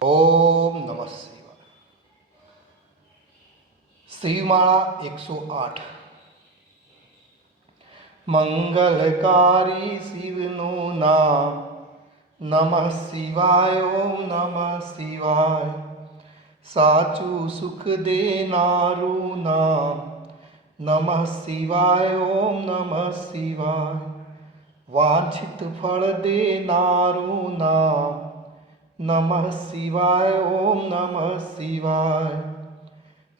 ઓમ નમઃ શિવાય. શિવમાળા 108. મંગલકારી શિવનું નામ. નમઃ શિવાય. ઓમ નમઃ શિવાય. સાચું સુખ દેનારું નામ. નમઃ શિવાય. ઓમ નમઃ શિવાય. વાંછિત ફળ દેનારું નામ. નમઃ શિવાય. ઓમ નમઃ શિવાય.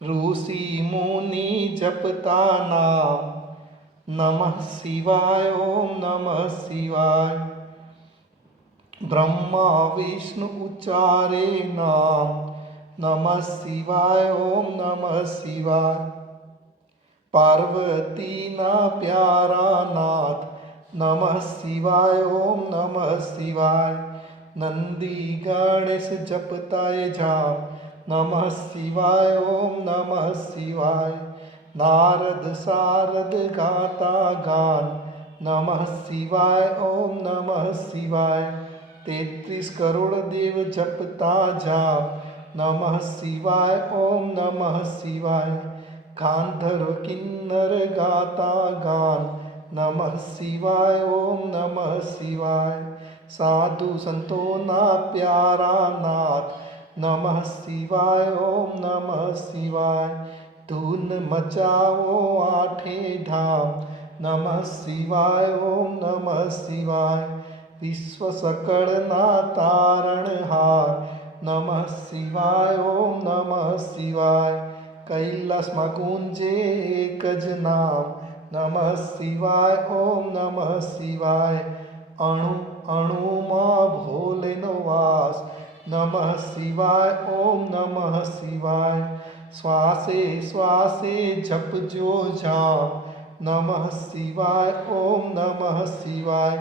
ઋષિ મુનિ જપતા નામ. નમઃ શિવાય. ઓમ નમઃ શિવાય. બ્રહ્મા વિષ્ણુ ઉચ્ચારે નામ. નમઃ શિવાય. ઓમ નમઃ શિવાય. પાર્વતીના પ્યારા નાથ. નમઃ શિવાય. ઓમ નમઃ શિવાય. નંદી ગણેશ જપતાય જાપ. નમઃ શિવાય. ઓમ નમઃ શિવાય. નારદ સારદ ગાતા ગાન. નમઃ શિવાય. ઓમ નમઃ શિવાય. 33 કરોડ દેવ જપતા જાપ. નમઃ શિવાય. ઓમ નમઃ શિવાય. ગાંધર્વ કિન્નર ગાતા ગાન. નમઃ શિવાય. ઓમ નમઃ શિવાય. સાધુ સંતોના પ્યારા નાથ. નમઃ શિવાય. ઓમ નમઃ શિવાય. ધૂન મચાવો આઠે ધામ. નમઃ શિવાય. ઓમ નમઃ શિવાય. વિશ્વ સકળના તારણહાર. નમઃ શિવાય. ઓમ નમઃ શિવાય. કૈલાસમાં ગુંજે એક જ નામ. નમઃ શિવાય. ઓમ નમઃ શિવાય. અણુ અણુમાં ભોલેનો વાસ. નમઃ શિવાય. ઓમ નમઃ શિવાય. શ્વાસે શ્વાસે જપજો જામ. નમઃ શિવાય. ઓમ નમઃ શિવાય.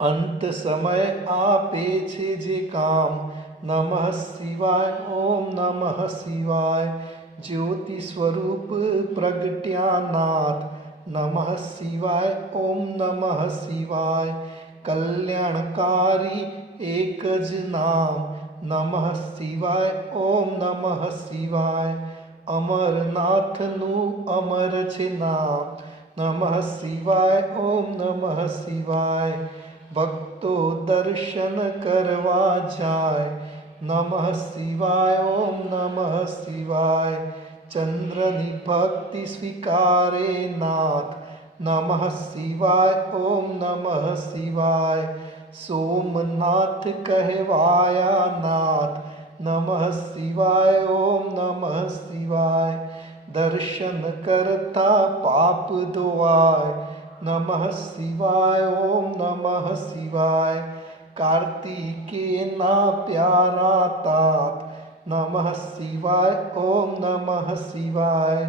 અંત સમય આપે છે જે કામ. નમઃ શિવાય. ઓમ નમઃ શિવાય. જ્યોતિ સ્વરૂપ પ્રગટ્યા નાથ. નમઃ શિવાય. ઓમ નમઃ શિવાય. કલ્યાણકારી એક જ નામ. નમઃ શિવાય. ઓમ નમઃ શિવાય. અમરનાથનું અમર છે નામ. નમઃ શિવાય. ઓમ નમઃ શિવાય. ભક્તો દર્શન કરવા જાય. નમઃ શિવાય. ઓમ નમઃ શિવાય. ચંદ્રની ભક્તિ સ્વીકારે નાથ. નમઃ શિવાય. ઓમ નમઃ શિવાય. સોમનાથ કહેવાયા નાથ. નમઃ શિવાય. ઓમ નમઃ શિવાય. દર્શન કરતા પાપ ધોવાય. નમઃ શિવાય. ઓમ નમઃ શિવાય. કાર્તિકેયના પ્યારા તાત. નમઃ શિવાય. ઓમ નમઃ શિવાય.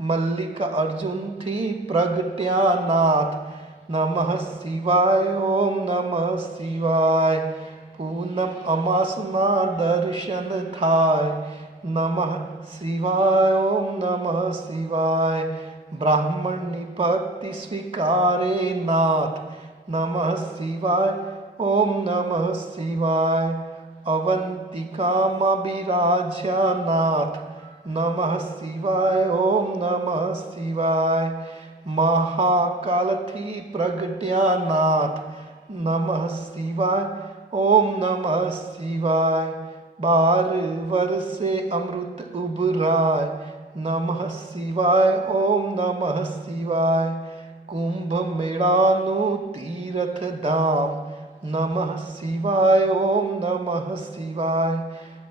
મલ્લિકા અર્જુનથી પ્રગટ્યા નાથ. નમઃ શિવાય. ઓમ નમઃ શિવાય. પૂનમ અમાસના દર્શન થાય. નમઃ શિવાય. ઓમ નમઃ શિવાય. બ્રાહ્મણની ભક્તિ સ્વીકારે નાથ. નમઃ શિવાય. ઓમ નમઃ શિવાય. અવંતિકામાં બિરાજ્યા નાથ. નમઃ શિવાય. ઓમ નમઃ શિવાય. મહાકાલથી પ્રગટ્યા નાથ. નમઃ શિવાય. ઓમ નમઃ શિવાય. 12 વર્ષે અમૃત ઉભરાય. નમઃ શિવાય. ઓમ નમઃ શિવાય. કુંભ મેળાનું તીર્થ ધામ. નમઃ શિવાય. ઓમ નમઃ શિવાય.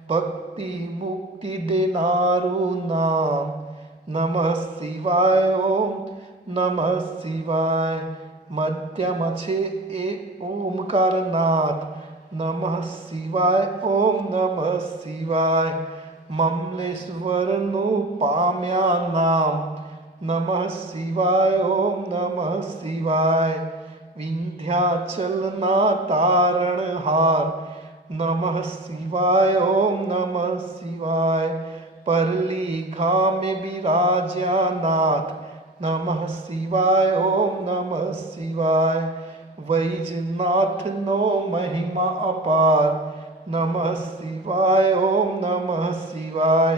ભક્તિ મુક્તિ દેનારું નામ. નમઃ શિવાય. ઓમ નમઃ શિવાય. મધ્યમાં છે એ ઓમકારનાથ. નમઃ શિવાય. ઓમ નમઃ શિવાય. મમલેશ્વરનું પામ્યા નામ. નમઃ શિવાય. ઓમ નમઃ શિવાય. વિંધ્યાચલના તારણહાર. નમઃ શિવાય. ઓમ નમઃ શિવાય. પરલી ગામે બિરાજ્યા નાથ. નમઃ શિવાય. ઓમ નમઃ શિવાય. વૈજનાથનો મહિમા અપાર. नमः शिवाय ओम नमः शिवाय।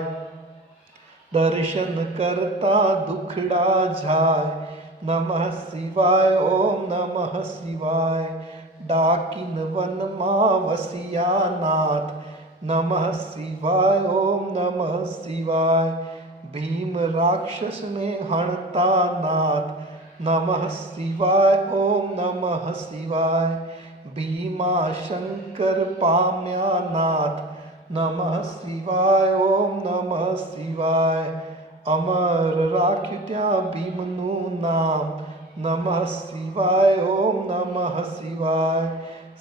दर्शन करता दुखड़ा जाय, नमः शिवाय ओम नमः शिवाय। डाकिन वन मां वसिया नाथ, नमः शिवाय ओम नमः शिवाय। भीम राक्षस में हणता नाथ, नमः शिवाय ओम नमः शिवाय। भीमा शंकर पाम्या नाथ, नमः शिवाय ओम नमः शिवाय। अमर राख्યું ત્યાં ભીમનું નામ, નમઃ શિવાય ઓમ નમઃ શિવાય।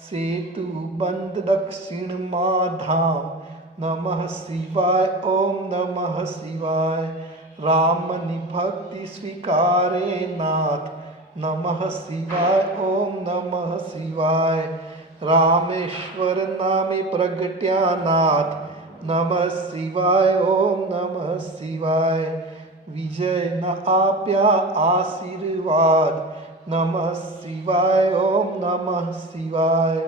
સેતુ બંધ દક્ષિણમાં ધામ, નમઃ શિવાય ઓમ નમઃ શિવાય। રામની ભક્તિ સ્વીકારે નાથ, નમઃ શિવાય ઓમ નમઃ શિવાય। રામેશ્વર નામે પ્રગટ્યા નાથ, નમઃ શિવાય ઓમ નમઃ શિવાય। વિજયના આપ્યા આશીર્વાદ, નમઃ શિવાય ઓમ નમઃ શિવાય।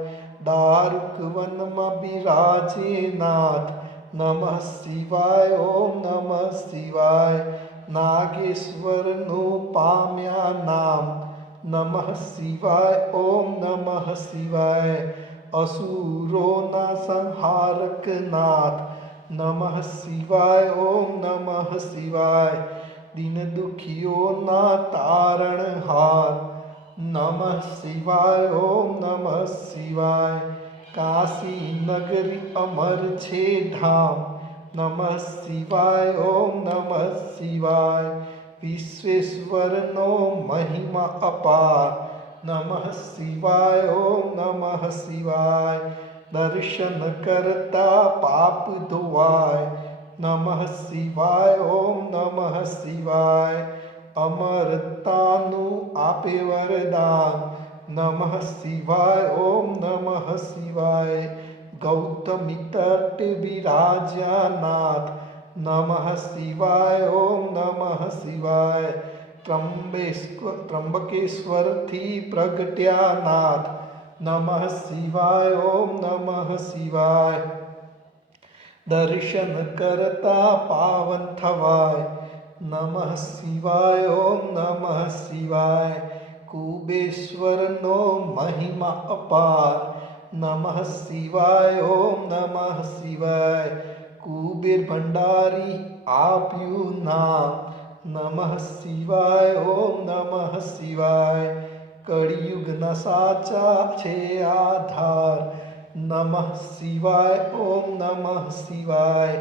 દારૂક વનમાં બિરાજે નાથ, નમઃ શિવાય ઓમ નમઃ શિવાય। નાગેશ્વરનું પામ્યા નામ, નમઃ શિવાય ઓમ નમઃ શિવાય। असुरोना संहारक नाथ, नमः शिवाय ओम नमः शिवाय। दीन दुखियोना तारणहार, नमः शिवाय ओम नमः शिवाय। काशी नगरी अमर छे धाम, नमः शिवाय ओम नमः शिवाय। विश्वेश्वरनो महिमा अपार, नमः शिवाय ओम नमः शिवाय। दर्शन करता पाप धोवाय, नमः शिवाय ओम नमः शिवाय। अमरतानु आपे वरदान, नमः शिवाय ओम नमः शिवाय। गौतमी तट विराजा नाथ, नमः शिवाय ओम नमः शिवाय। त्र्यंबकेश्वर थी प्रगट्या नाथ, नमः शिवाय ओम नमः शिवाय। दर्शन करता पावन थवाय, नमः शिवाय ओम नमः शिवाय। कुबेश्वर नो महिमा अपार, नमः शिवाय ओम नमः शिवाय। कुबेर भंडारी आप्यु नाम, नमः शिवाय ओम नमः शिवाय। कलियुग न साचा छे आधार, नमः शिवाय ओम नमः शिवाय।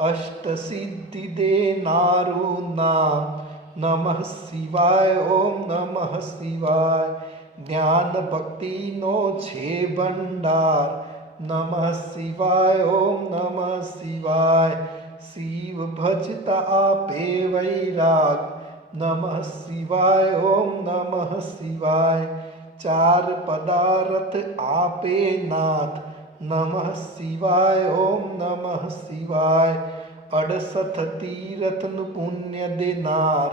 अष्ट सिद्धि देनारु नाम, नमः शिवाय ओम नमः शिवाय। ज्ञान भक्ति नो छे भंडार, नमः शिवाय ओम नमः शिवाय। शिव भजता आपे वैराग, नमः शिवाय ओम नमः शिवाय। चार पदार्थ आपे नाथ, नमः शिवाय ओम नमः शिवाय। 68 तीरथ पुण्य देनार,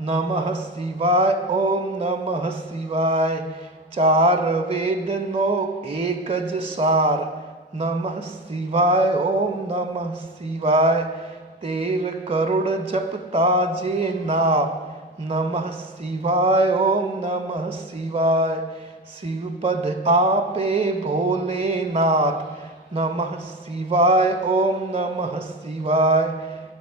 नमः शिवाय ओम नमः शिवाय। चार वेद नो एक ज सार, नमः शिवाय ओम नमः शिवाय। 13 करोड़ जपता जे नाम, नमः शिवाय ओम नमः शिवाय। शिवपद आपे भोलेनाथ, नमः शिवाय ओम नमः शिवाय।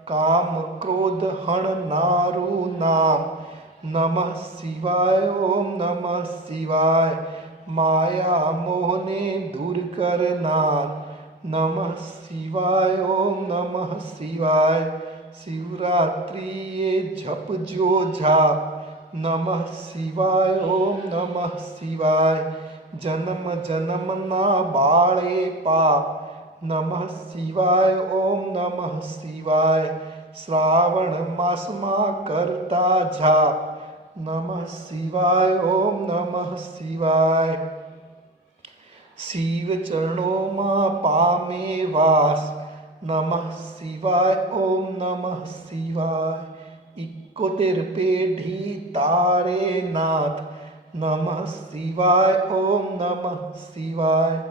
काम क्रोध हणनारु नाम, नमः शिवाय ओम नमः शिवाय। माया मोहने दूर करनार, नमः शिवाय ओम नमः शिवाय। शिवरात्रि ये जप जो जाप, नमः शिवाय ओम नमः शिवाय। जन्म जन्म ना बाळे पाप, नमः शिवाय ओम नमः शिवाय। श्रावण मास मा करता जाप, नमः शिवाय ओम नमः शिवाय। शिव चरणों मां पामे वास, नमः शिवाय ओम नमः शिवाय। 71 पेढ़ी तारे नाथ, नमः शिवाय ओम नमः शिवाय।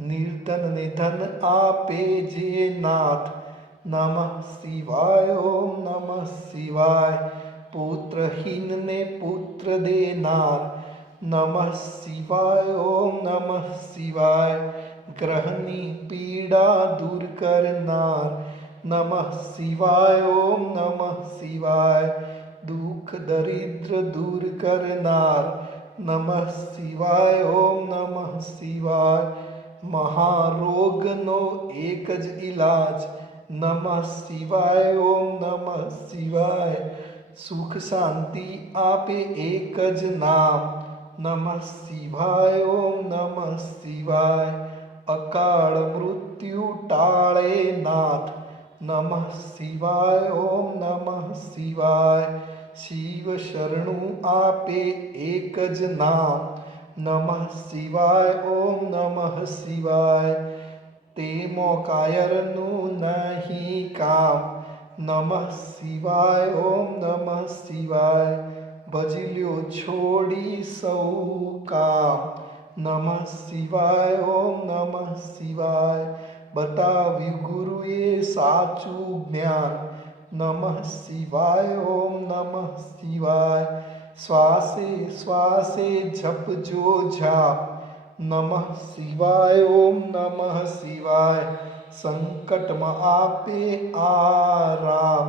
નિર્ધનને ધન આપે જે નાથ નમઃ શિવાય ઓમ નમઃ શિવાય પુત્રહીનને પુત્ર દેનાર નમઃ શિવાય ઓમ નમઃ શિવાય ગ્રહની પીડા દૂર કરનાર નમઃ શિવાય ઓમ નમઃ શિવાય દુઃખ દરિદ્ર દૂર કરનાર નમઃ શિવાય ઓમ નમઃ શિવાય મહારોગનો એક જ ઈલાજ નમઃ શિવાય ઓમ નમઃ શિવાય સુખ શાંતિ આપે એક જ નામ નમઃ શિવાય ઓમ નમઃ શિવાય અકાળ મૃત્યુ ટાળે નાથ નમઃ શિવાય ઓમ નમઃ શિવાય શિવ શરણું આપે એક જ નામ નમઃ શિવાય ઓમ નમઃ શિવાય તેમાં કાયરનું નહીં કામ નમઃ શિવાય ઓમ નમઃ શિવાય ભજલ્યો છોડી સૌ કામ નમઃ શિવાય ઓમ નમઃ શિવાય બતાવ્યું ગુરુએ સાચું જ્ઞાન નમઃ શિવાય ઓમ નમઃ શિવાય શ્વાસે શ્વાસે જપજો જાપ નમઃ શિવાય ઓમ નમઃ શિવાય સંકટમાં આપે આરામ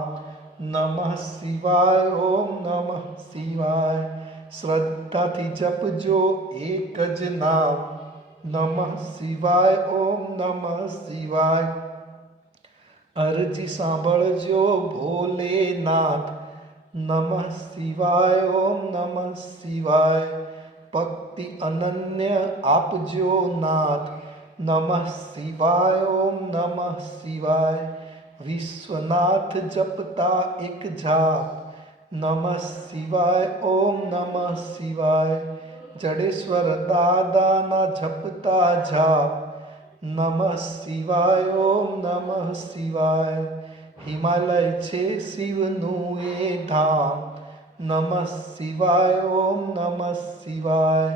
નમઃ શિવાય ઓમ નમઃ શિવાય શ્રદ્ધાથી જપજો એક જ નામ નમઃ શિવાય ઓમ નમઃ શિવાય અરજી સાંભળજો ભોલેનાથ નમઃ શિવાય ઓમ નમઃ શિવાય ભક્તિ અનન્ય આપજો નાથ નમઃ શિવાય ઓમ નમઃ શિવાય વિશ્વનાથ જપતા એક જાપ નમઃ શિવાય ઓમ નમઃ શિવાય જડેશ્વર દાદાના જપતા જાપ નમઃ શિવાય ઓમ નમઃ શિવાય હિમાલય છે શિવનું એ ધામ નમઃ શિવાય ઓમ નમઃ શિવાય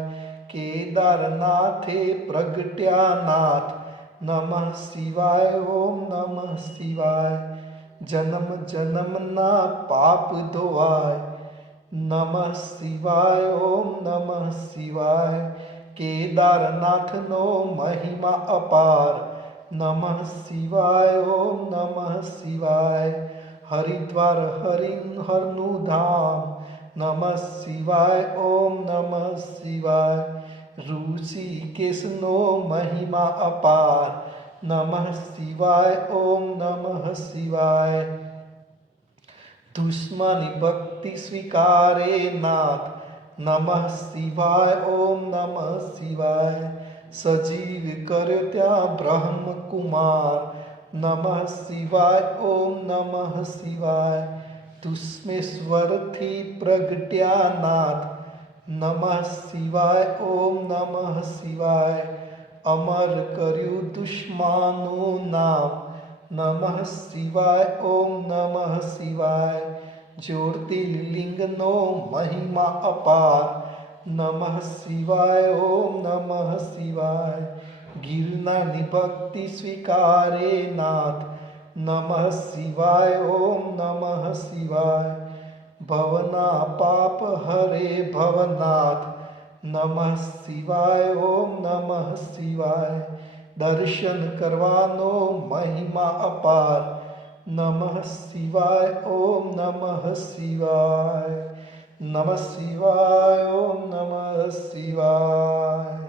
કેદારનાથે પ્રગટ્યા નાથ નમઃ શિવાય ઓમ નમઃ શિવાય જન્મ જન્મના પાપ ધોવાય નમઃ શિવાય ઓમ નમઃ શિવાય કેદારનાથનો મહિમા અપાર નમઃ શિવાય ઓમ નમઃ શિવાય હરિદ્વાર હરિહરનું ધામ નમઃ શિવાય ઓમ નમઃ શિવાય ઋષિકેશનો મહિમા અપાર નમઃ શિવાય ઓમ નમઃ શિવાય દુશ્મની ભક્તિ સ્વીકારે નાથ નમઃ શિવાય ઓમ નમઃ શિવાય સજીવ કર્યો ત્યાં બ્રહ્મ કુમાર નમઃ શિવાય ઓમ નમઃ શિવાય દુષ્મેશ્વરથી પ્રગટ્યા નાથ નમઃ શિવાય ઓમ નમઃ શિવાય અમર કર્યું દુશ્મનનું નામ નમઃ શિવાય ઓમ નમઃ શિવાય જ્યોતિર્લિંગનો મહિમા અપાર નમઃ શિવાય ઓમ નમઃ શિવાય ગિરનારની ભક્તિ સ્વીકારે નાથ નમઃ શિવાય ઓમ નમઃ શિવાય ભવના પાપ હરે ભવનાથ નમઃ શિવાય ઓમ નમઃ શિવાય દર્શન કરવાનો મહિમા અપાર નમઃ શિવાય ઓમ નમઃ શિવાય નમઃ શિવાય ઓમ નમઃ શિવાય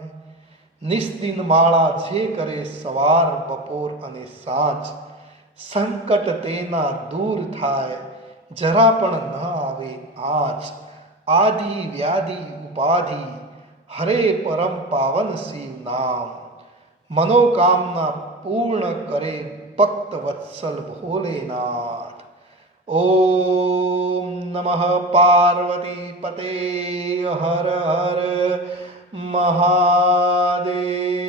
નિસ્દિન માળા જે કરે સવાર બપોર અને સાંજ સંકટ તેના દૂર થાય જરા પણ ન આવે આજ આદિ વ્યાધિ ઉપાધિ હરે પરમ પાવન શિવ નામ મનોકામના પૂર્ણ કરે ભક્ત વત્સલ ભોલેનાથ ઓમ નમઃ પાર્વતી પતે હર હર મહાદેવ